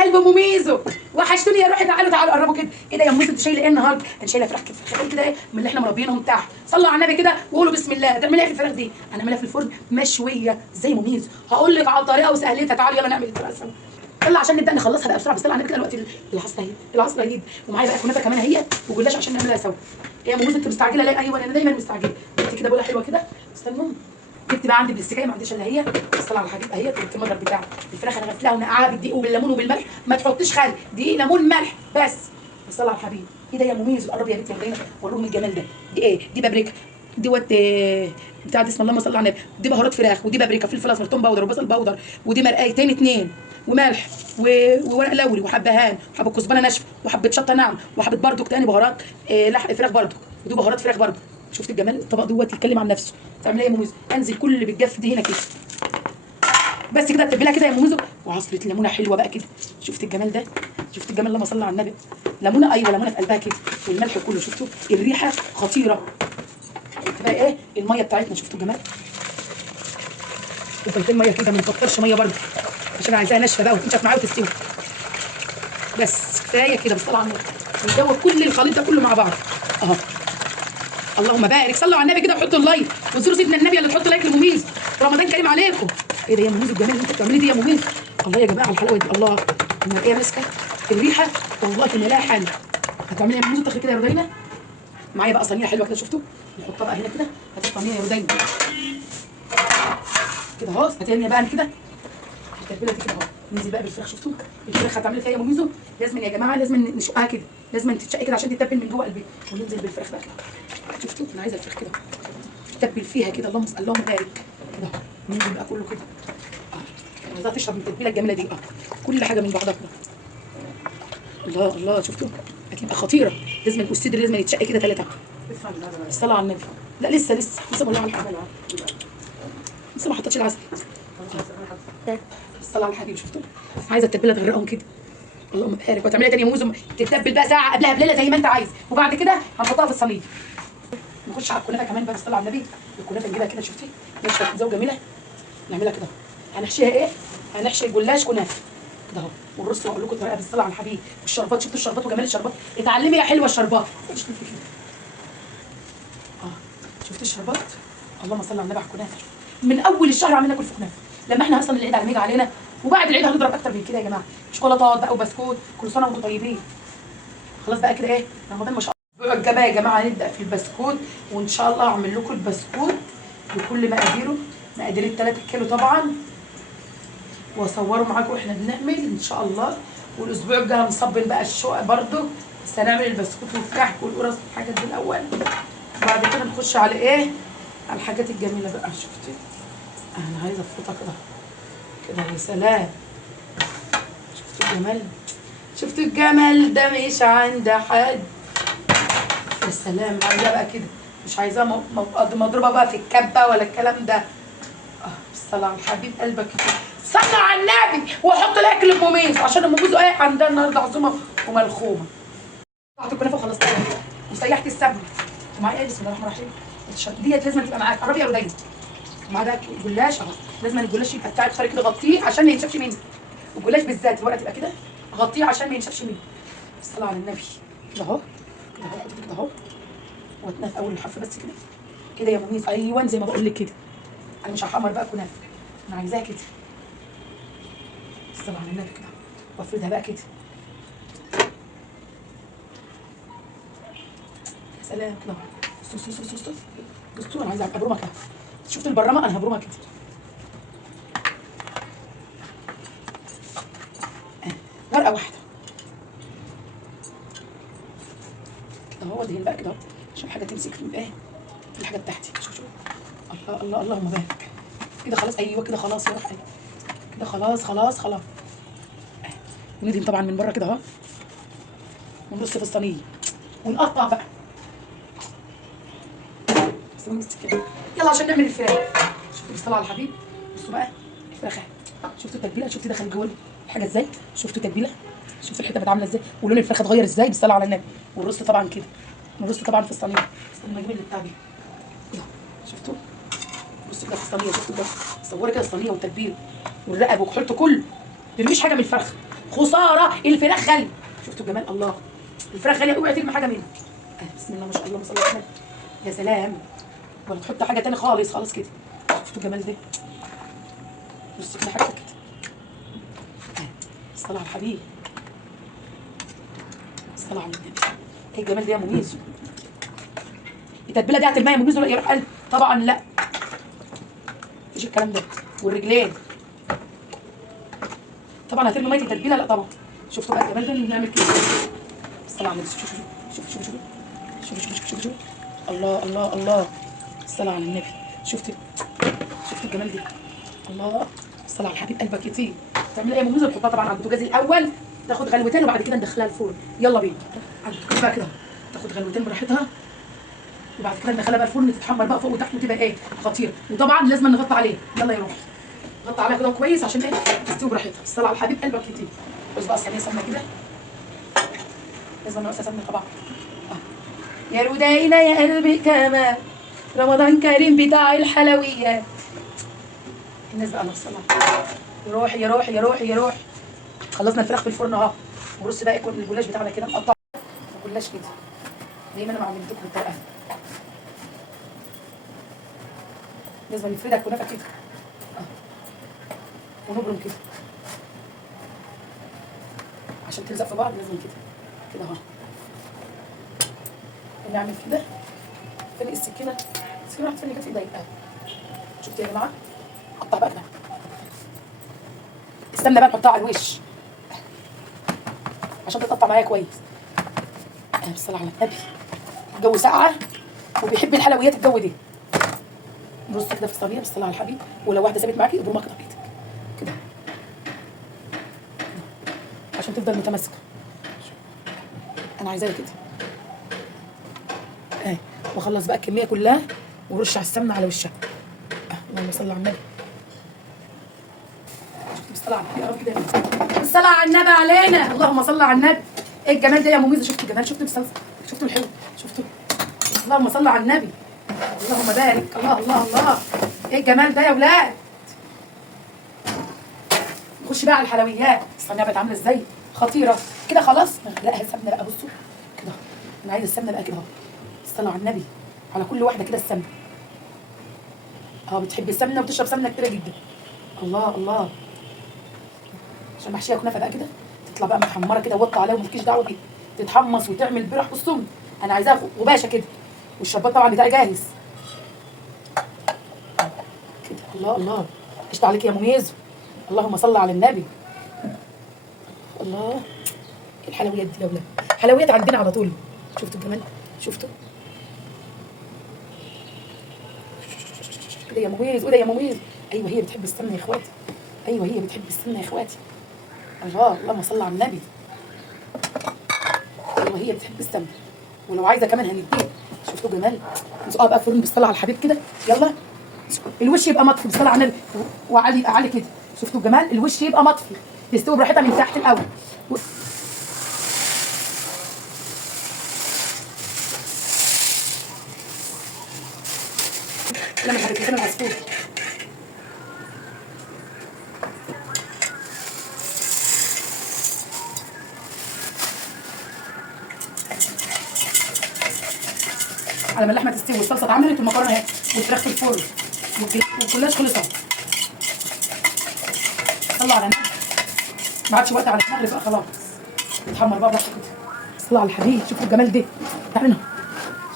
قلب ام ميزو، وحشتوني يا روحي. تعالوا تعالوا قربوا كده. ايه ده يا ام ميزو انت شايله ايه النهارده؟ انا شايله فراخ كده، فراخ كده ايه من اللي احنا مربينهم تحت. صلوا على النبي كده وقولوا بسم الله. تعملي ايه في الفراخ دي؟ انا اعملها في الفرن مشويه زي ام ميزو. هقول لك على الطريقه وسهلتها. تعالوا يلا نعمل الفراخ سوا. يلا عشان نبدا نخلصها بقى بسرعه. بس على النبي كده الوقت العصر اهي، العصر اهي. ومعايا بقى كنافه كمان اهي وجلاش عشان نعملها سوا. ايه يا ام ميزو انت مستعجله ليه؟ ايوه انا دايما مستعجله. جبت كده بوله حلوه كده، استنوا. جبت بقى عندي بالاستكايه، ما عنديش الا هي. الصلاه على الحبيب اهي. جبت المضرب بتاعها. الفراخ انا غسلاها ونقعها بالدقيق وبالليمون وبالملح. ما تحطيش خل، دقيق ليمون ملح بس. الصلاه على الحبيب. ايه ده يا مميز؟ قرب يا بنتي ورينا وريهم الجمال ده. دي ايه؟ دي بابريكا. دوت بتاع بسم الله ما صل على النبي. دي بهارات فراخ، ودي بابريكا، فلفل اسمر، توم باودر، وبصل باودر، ودي مرقايتين اتنين، وملح وورق لوري، وحبهان، وحبه كزبره ناشفه، وحبه شطه ناعم، وحبه بردك تاني بهارات فراخ بردك، ودي بهارات فراخ بردك. شفت الجمال؟ الطبق دوت يتكلم عن نفسه. تعمل ايه يا مميز؟ انزل كل اللي بالجف دي هنا كده بس كده. تتبلها كده يا مميزه، وعصره ليمونه حلوه بقى كده. شفت الجمال ده؟ شفت الجمال؟ اللهم صل على النبي. ليمونه، ايوه ليمونه في قلبها كده، والملح كله. شفتوا الريحه خطيره. شفت بقى ايه الميه بتاعتنا؟ شفتوا الجمال؟ كوبايتين ميه كده، ما نكترش ميه برده عشان عايزاها ناشفه بقى وتنشف معايا وتستوي. بس كفايه كده. بالصلاه على النبي. ندوب كل الخليط ده كله مع بعض اهو. اللهم بارك. صلوا على النبي كده وحطوا اللايك، وانصروا سيدنا النبي اللي تحطوا لايك لمميز. رمضان كريم عليكم. ايه ده يا مميز الجمال اللي انت بتعمليه دي يا مميز؟ الله يا جماعه الحلاوه دي. الله المرقيه ماسكه الريحه والله في ملاها حل. هتعملي يا مميز تاخدي كده يا رودينا. معايا بقى صينيه حلوه كده. شفتوا؟ نحطها بقى هنا كده. هاتي الصينيه يا رودينا كده اهو. هتعملي بقى كده التتبيله دي كده اهو. ننزل بقى بالفراخ. شفتوا الفراخ هتعملي فيها يا مميزو؟ لازم يا جماعه لازم نشقها كده، لازم تتشق كده عشان تتبل من جوه قلبي. وننزل بالفراخ بقى كده. شفتوا؟ انا عايزه الفراخ كده تتبل فيها كده. اللهم بارك كده. ننزل بقى كله كده. عايزاها تشرب من التتبيله الجميله دي. كل حاجه من بعضها كده. الله الله. شفتوا؟ هتبقى خطيره. لازم الصدر لازم يتشق كده ثلاثه. الصلاه على النبي. لا لسه والله على الحبيب. لسه ما حطيتش العسل. الصلاه على الحبيب. شفتوا؟ عايزه التتبيله تغرقهم كده. اللهم بارك. وتعمليها تاني يا موزه تتبل بقى ساعه قبلها بليله زي ما انت عايز، وبعد كده هنحطها في الصينيه. نخش على الكنافه كمان بقى. بالصلاه على النبي. الكنافه نجيبها كده. شفتي؟ ناشفه كده وجميله. نعملها كده. هنحشيها ايه؟ هنحشي الجلاش كنافه كده اهو. والرز واقول لكم الطريقه بالصلاه على الحبيب. والشربات. شفتوا الشربات وجمال الشربات؟ اتعلمي يا حلوه الشربات. شفتي الشربات؟ اللهم صل على النبي. على الكنافه من اول الشهر عمالين ناكل في كنافه. لما احنا اصلا العيد على علينا، وبعد العيد هنضرب اكتر من كده يا جماعه. شوكولاتات بقى وبسكوت. كل سنه وانتم طيبين. خلاص بقى كده ايه رمضان ما شاء الله. الاسبوع الجاي يا جماعه هنبدا في البسكوت، وان شاء الله هعمل لكم البسكوت بكل مقاديره، مقادير ال3 كيلو طبعا، واصوره معاكم واحنا بنعمل ان شاء الله. والاسبوع الجاي هنصبن بقى الشقق برده. بس هنعمل البسكوت والكحك والقرص والحاجات دي الاول، وبعد كده نخش على ايه؟ على الحاجات الجميله بقى. شفتي؟ انا عايزه افرطها كده كده. يا سلام. شفتوا الجمال؟ شفتوا الجمال ده مش عند حد. يا سلام. عايزاه بقى كده، مش عايزاه مضروبه بقى في الكبه ولا الكلام ده. بالصلاه على الحبيب قلبك كده. صلوا على النبي وحط الاكل لمميز عشان مميز ايه عندها النهارده عزومه وملخومه. قطعت الكنافه وخلصتها وسيحت السمنه. ومعايا ايه؟ بسم الله الرحمن الرحيم. ديت لازم تبقى معاك. قربي يا رودينا. ومع ده الجلاش اهو. لازم الجلاش يبقى بتاعك طري كده. غطيه عشان ما ينشفش منك. والجلاش بالذات الورقه تبقى كده غطيه عشان ما ينشفش منك. الصلاه على النبي. كده اهو كده اهو. كده اهو. واتناه في اول الحرف بس كده كده يا مميز. ايوه زي ما بقول لك كده. انا مش هحمر بقى كنافه، انا عايزاها كده. الصلاه على النبي كده. وافردها بقى كده. يا سلام كده. بصوا انا عايزه ابرمها كده. شفت البرمه؟ انا هبرمها كده. ورقه واحده كده اهو. ادهن بقى كده اهو عشان الحاجه تمسك في ايه، في الحاجه بتاعتي. شوف الله الله اللهم بارك كده. خلاص ايوه كده. خلاص يا روحي كده. خلاص. وندهن طبعا من بره كده اهو، ونرص في الصينيه ونقطع بقى. يلا عشان نعمل الفراخ. شفتوا بالصلاه على الحبيب؟ بصوا بقى الفراخ اهي. شفتوا التتبيله؟ شفتوا دخلت جوه الحاجه ازاي؟ شفتوا التتبيله؟ شفتوا الحته بقت عامله ازاي؟ ولون الفراخ اتغير ازاي؟ بالصلاه على النبي. والرز طبعا كده. والرز طبعا في الصينيه. استنى اجيب اللي بتاع دي. شفتوا؟ بصوا كده في الصينيه. شفتوا كده؟ صوري كده الصينيه والتتبيله والرقب وكحولته كله. ما ترميش حاجه من الفرخه. خساره الفراخ غاليه. شفتوا الجمال؟ الله، الفراخ غاليه، اوعي ترمي حاجه منها. بسم الله ما شاء الله، ما صلى الله عليه وسلم. يا سلام، ولا تحط حاجه تاني خالص خالص كده. شفتوا الجمال ده؟ بص كده حاجه كده. الصلاه على الحبيب، الصلاه على النبي. ايه الجمال ده يا مميز؟ التتبيله دي هترميها يا مميز ولا يروح قلب؟ طبعا لا، مفيش الكلام ده. والرجلين طبعا هترمي ميه التتبيله؟ لا طبعا. شفتوا بقى الجمال ده؟ نعمل كده. الصلاه على النبي. شوفوا شوفوا شوفوا شوفوا شوفوا شوفوا شوفوا. الله الله الله، الصلاه على النبي. شفتوا الجمال ده؟ الله، الصلاه على الحبيب قلبك يطيب. تعملي ايه يا مميزه؟ نحطها طبعا على البوتاجاز الاول، تاخد غلوتين وبعد كده ندخلها الفرن. يلا بينا على البوتاجاز بقى كده، تاخد غلوتين براحتها وبعد كده ندخلها بقى الفرن، تتحمر بقى فوق وتحت وتبقى ايه، خطيره. وطبعا لازم نغطي عليه. يلا يا روحي، غطي عليها كده كويس عشان ايه، تستوي براحتها. الصلاه على الحبيب قلبك يطيب. بص بقى الصينيه سمنه كده، لازم نقصها سمنه طبعا. يا رودينا يا قلبي كمان، رمضان كريم بتاع الحلويات. الناس بقى نص الله، يا روحي يا روحي يا روحي يا روحي. خلصنا الفراخ في الفرن اهو، ورص بقى يكون الجلاش بتاعنا كده مقطع الجلاش كده زي ما انا معلمتكم بالطريقه. لازم نفردها كنافه كده ونبرم كده عشان تلزق في بعض. لازم كده كده اهو. نعمل كده. فين السكينه؟ السكينه راحت فين؟ كانت في ايديا. شفتوا يا جماعه؟ قطع بقى كده. السمنه بقى نحطها على الوش عشان تتقطع معايا كويس. بالصلاه على النبي. الجو ساقعه وبيحب الحلويات الجو دي. نرص كده في الصينيه بالصلاه على الحبيب، ولو واحده سابت معاكي اضربها كده بايدك كده عشان تفضل متماسكه. انا عايزاها كده واخلص بقى الكميه كلها ورش على السمنه على وشها. اللهم صل على النبي. بالصلاه على النبي يا رب كده، بالصلاه على النبي علينا. اللهم صل على النبي. ايه الجمال ده يا مميزه؟ شفتوا الجمال؟ شفتوا الصلصه؟ شفتوا الحلو؟ شفتوا؟ اللهم صل على النبي، اللهم بارك. الله الله الله، ايه الجمال ده يا ولاد؟ نخش بقى على الحلويات. الصينيه بقت عامله ازاي؟ خطيره كده. خلاص نغرقها سمنه بقى. بصوا كده، انا عايزه السمنه بقى كده اهو. الصلاه على النبي، على كل واحده كده السمنه. بتحب السمنه وتشرب سمنه كتيره جدا. الله الله، عشان محشيه كنافه بقى كده تطلع بقى محمره كده ووطي عليها ومالكيش دعوه بيها، تتحمص وتعمل برح. بصوا انا عايزاها غباشه كده، والشربات طبعا بتاعي جاهز كده. الله الله، قشطه عليك يا مميز. اللهم صل على النبي. الله، الحلويات دي يا ولاد، حلويات عندنا على طول. شفتوا الجمال؟ شفتوا كده يا مميز؟ وده يا مميز. ايوه هي بتحب السمنه يا اخواتي، ايوه هي بتحب السمنه يا اخواتي. الله، اللهم صل على النبي. ايوه هي بتحب السمنه، ولو عايزه كمان هنديها. شفتوا جمال؟ نسقها بقى فرن بالصلاه على الحبيب كده. يلا الوش يبقى مطفي بالصلاه على النبي، وعلي اعلي كده. شفتوا الجمال؟ الوش يبقى مطفي، تستوي براحتها من تحت الاول. لما الحركتين العصفور على ما اللحمه تستوي والصلصه اتعملت والمكرونه اهي والفراخ في الفرن والجلاش خلص اهو. طلع على النبي، ما عادش وقت على المغرب بقى خلاص. يتحمر بقى براحته كده. صلى على الحبيب. شوفوا الجمال ده، تعالوا هنا.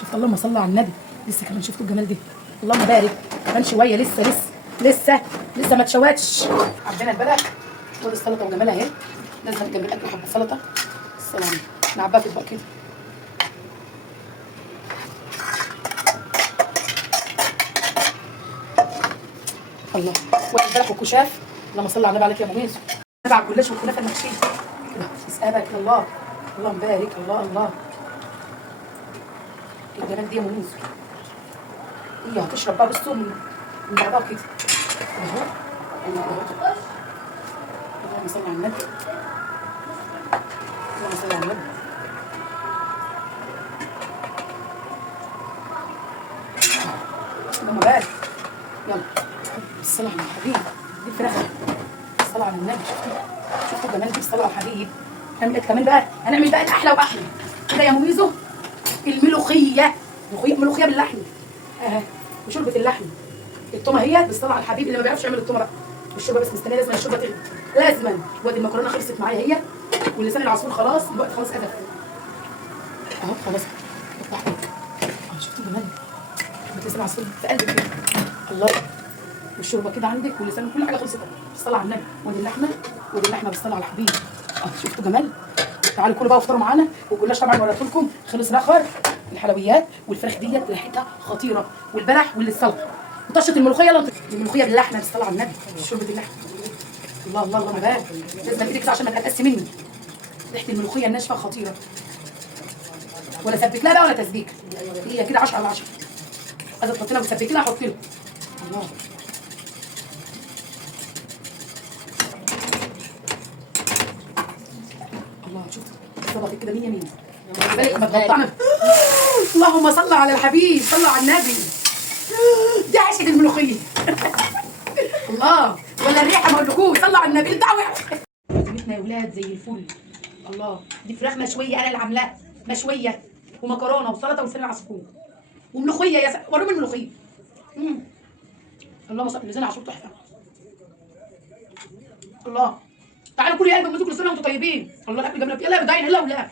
شوفوا، اللهم صل على النبي. لسه كمان، شفتوا الجمال ده؟ اللهم بارك. كمان شويه، لسه ما اتشوتش. عندنا البلد ودي السلطه وجمالها اهي. لازم جنب الاكل حبه سلطه. السلام، نعبها في اطباق كده. الله، والبلح والكشاف. اللهم صل على النبي عليك يا مميز. تبع الجلاش والكنافه المحشيه كده. اسقاها كده. الله، اللهم بارك. الله الله، الجمال دي يا مميز. هي هتشرب بقى بصوا من بعضها كده اهو. اللهم صل على النبي، اللهم صل على النبي. اللهم بارك. يلا بالصلاة على الحبيب. دي الفراخ، الصلاة على النبي. شفتوا كمان دي بالصلاه على الحبيب. هنعمل كمان بقى، هنعمل بقى الاحلى واحلى كده يا مميزو، الملوخيه. ملوخيه باللحم اهي، وشوربه اللحم. التومه هي بالصلاه على الحبيب، اللي ما بيعرفش يعمل التومه بقى الشوربه بس مستنيه، لازم الشوربه تغلي لازما. وادي المكرونه خلصت معايا هي، واللسان العصفور خلاص الوقت خلاص قدر اهو خلاص. شفتوا جمال لسان العصفور في قلبك كده الله. والشوربه كده عندك واللسان كل حاجه خلصت. بالصلاه على النبي. ودي اللحمه، ودي اللحمه بالصلاه على الحبيب. شفتوا جمال. تعالوا كلوا بقى وافطروا معانا. والجلاش طبعا وريته لكم خلص الاخر. الحلويات والفراخ ديت ريحتها خطيره، والبلح والسلطه وطشه الملوخيه. يلا الملوخيه باللحمه بالصلاه على النبي، شوربه اللحمه. الله الله الله مبارك. لازم ايدك كده عشان ما تقلقش مني. ريحه الملوخيه الناشفه خطيره، ولا سبك لها بقى ولا تسبيك، هي كده 10 على 10. عايزه تحط لها وتسبك لها حط له. الله الله. شوف ظبطت كده 100 100. بالك ما تقطعنا. اللهم صل على الحبيب، صل على النبي. دي عشقة الملوخيه. الله، ولا الريحه ما اقولكوش. صلوا على النبي. الدعوه بيتنا يا ولاد زي الفل. الله، دي فراخ مشويه انا اللي عاملاها، مشويه ومكرونه وسلطه ولسان عصفور وملوخيه. يا وريهم الملوخيه. اللهم صل. لسان عصفور تحفه. الله، تعالوا كلوا يا قلب امكم، كل سنه وانتم طيبين. الله الاكل جميل. يلا يا بداين. يلا يا ولاد.